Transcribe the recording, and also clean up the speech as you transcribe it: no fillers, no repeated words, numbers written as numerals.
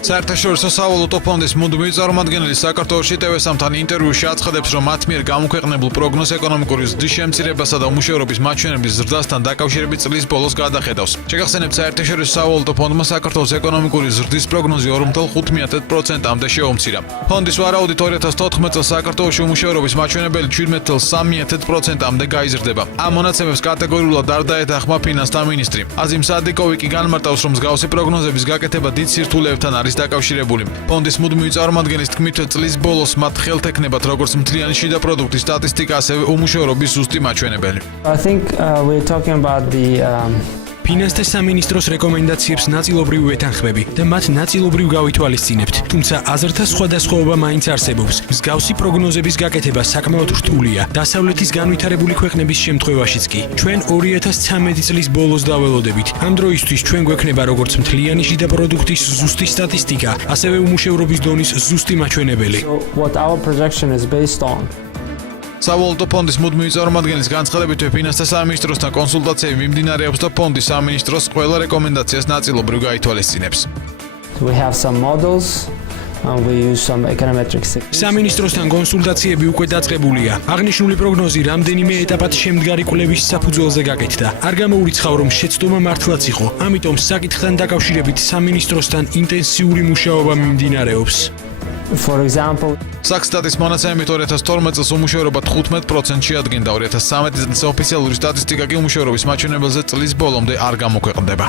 საერთაშორისო სავალუტო ფონდის მუდმივი წარმომადგენელი საქართველოში TV3-თან ინტერვიუში აცხადებს, რომ მათ მიერ გამოქვეყნებულ პროგნოზ ეკონომიკური ზრდის შემცირებასა და უმუშევრობის მაჩვენების ზრდასთან დაკავშირებით წლის ბოლოს გადახედავს. შეგახსენებთ, საერთაშორისო სავალუტო ფონდმა საქართველოს ეკონომიკური ზრდის პროგნოზი 2.5%-მდე შეუმცირა. ფონდის ვარაუდით 2014 წელს საქართველოში უმუშევრობის მაჩვენებელი 17.3%-მდე გაიზრდება. ამ მონაცემებს კატეგორიულად არ დაეთანხმა ფინანსთა მინისტრი. აზიმ სადიკოვი კი განმარტავს, რომ მსგავსი პროგნოზების გაკეთება დიდ სირთულეებთან არის დაკავშირებული. ფონდის მუდმივი წარმომადგენლის თქმით, წლის ბოლოს მათ ხელთ ეკნებათ როგორც მთლიანი შიდა პროდუქტის სტატისტიკა, ასევე უმუშევრობის ზუსტი მაჩვენებელი. I think we're talking about the ფინანსთა სამინისტროს რეკომენდაციებს ნაწილობრივ ვეთანხმები და მათ ნაწილობრივ გავითვალისწინებთ, თუმცა აზრთა სხვადასხვაობა მაინც არსებობს. მსგავსი პროგნოზების გაკეთება საკმაოდ რთულია, დასავლეთის განვითარებული ქვეყნების შემთხვევაშიც კი. ჩვენ 2013 წლის ბოლოს დაველოდებით. ამ დროისთვის ჩვენ გვექნება როგორც მთლიანი შიდა პროდუქტის ზუსტი სტატისტიკა, ასევე უმუშევრობის დონის ზუსტი მაჩვენებელი. what our projection is based on. სავალუტო ფონდის მუდმივი წარმომადგენლის განცხადებით, ფინანსთა სამინისტროსთან კონსულტაციები მიმდინარეობს და ფონდის სამინისტროს ყველა რეკომენდაციას ნაწილობრივ გაითვალისწინებს. We have some models and we use some econometrics. სამინისტროსთან კონსულტაციები უკვე დაწყებულია. აღნიშნული პროგნოზი რამდენიმე ეტაპად შემდგარი კვლევის საფუძველზე გაკეთდა. არ გამოურიცხავ, რომ შეცდომა მართლაც იყო, ამიტომ საკითხთან დაკავშირებით სამინისტროსთან ინტენსიური მუშაობა მიმდინარეობს. For example, საქსტატის მონაცემებით 2012 წელს უმუშევრობა 15% შეადგენდა, 2013 წლის ოფიციალური სტატისტიკა კი უმუშევრობის მაჩვენებელზე წლის ბოლომდე არ გამოქვეყნდება.